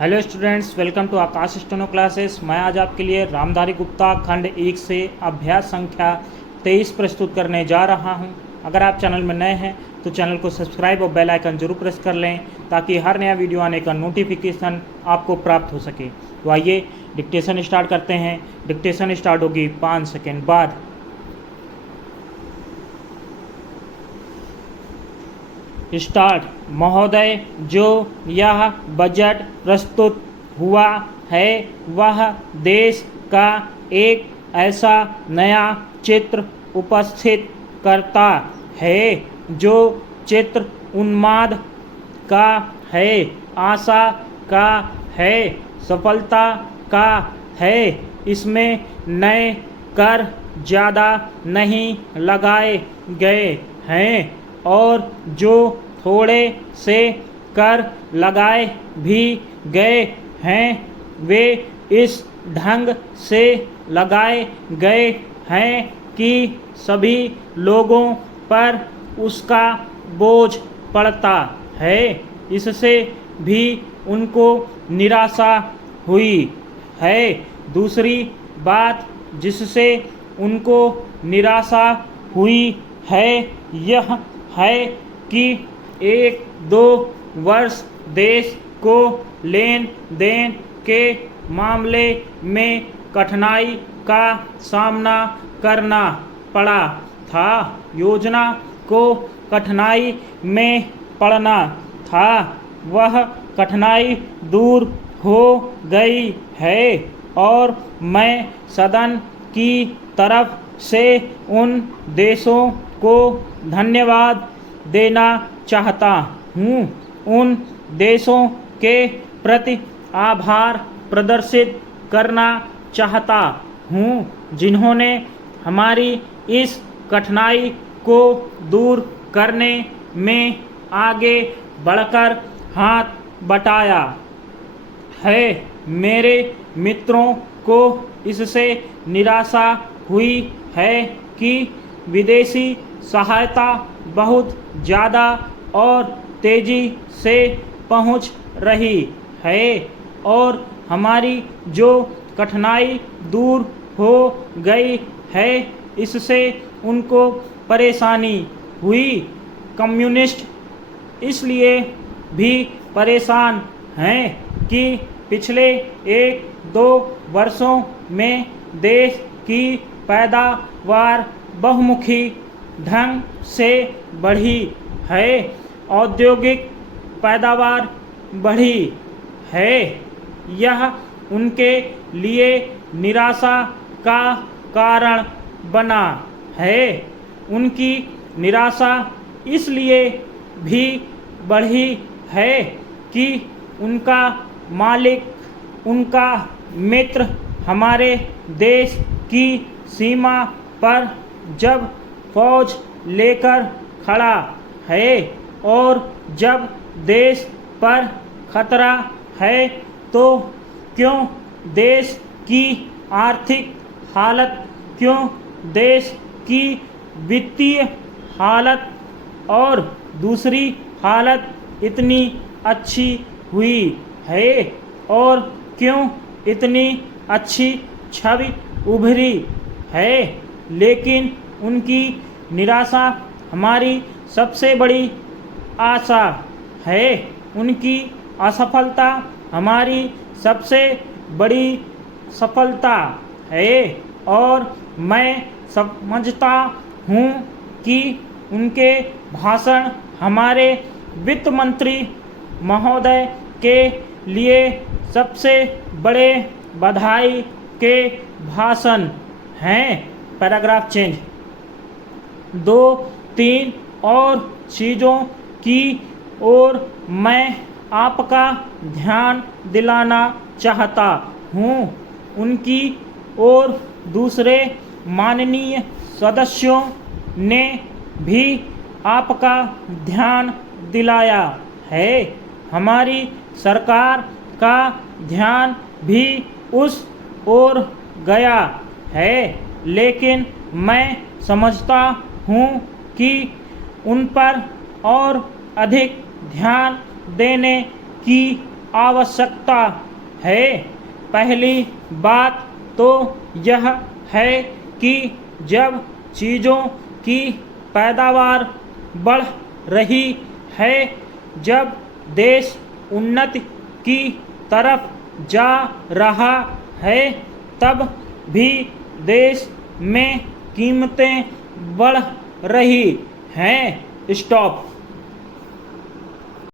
Hello students, welcome to Aakash steno classes. मैं आज आपके लिए रामधारी गुप्ता खंड 1 से अभ्यास संख्या 23 प्रस्तुत करने जा रहा हूं। अगर आप चैनल में नए हैं तो चैनल को सब्सक्राइब और बेल आइकन जरूर प्रेस कर लें ताकि हर नया वीडियो आने का नोटिफिकेशन आपको प्राप्त हो सके। तो आइए डिक्टेशन स्टार्ट करते हैं। डिक्टेशन स्टार्ट होगी 5 सेकेंड बाद। स्टार्ट। महोदय, जो यह बजट प्रस्तुत हुआ है वह देश का एक ऐसा नया चित्र उपस्थित करता है जो चित्र उन्माद का है, आशा का है, सफलता का है। इसमें नए कर ज़्यादा नहीं लगाए गए हैं और जो थोड़े से कर लगाए भी गए हैं वे इस ढंग से लगाए गए हैं कि सभी लोगों पर उसका बोझ पड़ता है। इससे भी उनको निराशा हुई है। दूसरी बात जिससे उनको निराशा हुई है यह है कि 1-2 वर्ष देश को लेन देन के मामले में कठिनाई का सामना करना पड़ा था। योजना को कठिनाई में पड़ना था, वह कठिनाई दूर हो गई है और मैं सदन की तरफ से उन देशों को धन्यवाद देना चाहता हूँ, उन देशों के प्रति आभार प्रदर्शित करना चाहता हूँ जिन्होंने हमारी इस कठिनाई को दूर करने में आगे बढ़कर हाथ बटाया है। मेरे मित्रों को इससे निराशा हुई है कि विदेशी सहायता बहुत ज़्यादा और तेज़ी से पहुंच रही है और हमारी जो कठिनाई दूर हो गई है इससे उनको परेशानी हुई। कम्युनिस्ट इसलिए भी परेशान हैं कि पिछले 1-2 वर्षों में देश की पैदावार बहुमुखी ढंग से बढ़ी है, औद्योगिक पैदावार बढ़ी है। यह उनके लिए निराशा का कारण बना है। उनकी निराशा इसलिए भी बढ़ी है कि उनका मालिक, उनका मित्र हमारे देश की सीमा पर जब फौज लेकर खड़ा है और जब देश पर खतरा है तो क्यों देश की आर्थिक हालत, क्यों देश की वित्तीय हालत और दूसरी हालत इतनी अच्छी हुई है और क्यों इतनी अच्छी छवि उभरी है। लेकिन उनकी निराशा हमारी सबसे बड़ी आशा है, उनकी असफलता हमारी सबसे बड़ी सफलता है और मैं समझता हूँ कि उनके भाषण हमारे वित्त मंत्री महोदय के लिए सबसे बड़े बधाई के भाषण हैं। Paragraph change. 2-3 और चीज़ों की ओर मैं आपका ध्यान दिलाना चाहता हूँ। उनकी ओर दूसरे माननीय सदस्यों ने भी आपका ध्यान दिलाया है। हमारी सरकार का ध्यान भी उस ओर गया है, लेकिन मैं समझता हूँ कि उन पर और अधिक ध्यान देने की आवश्यकता है। पहली बात तो यह है कि जब चीज़ों की पैदावार बढ़ रही है, जब देश उन्नति की तरफ जा रहा है, तब भी देश में कीमतें बढ़ रही हैं। स्टॉप।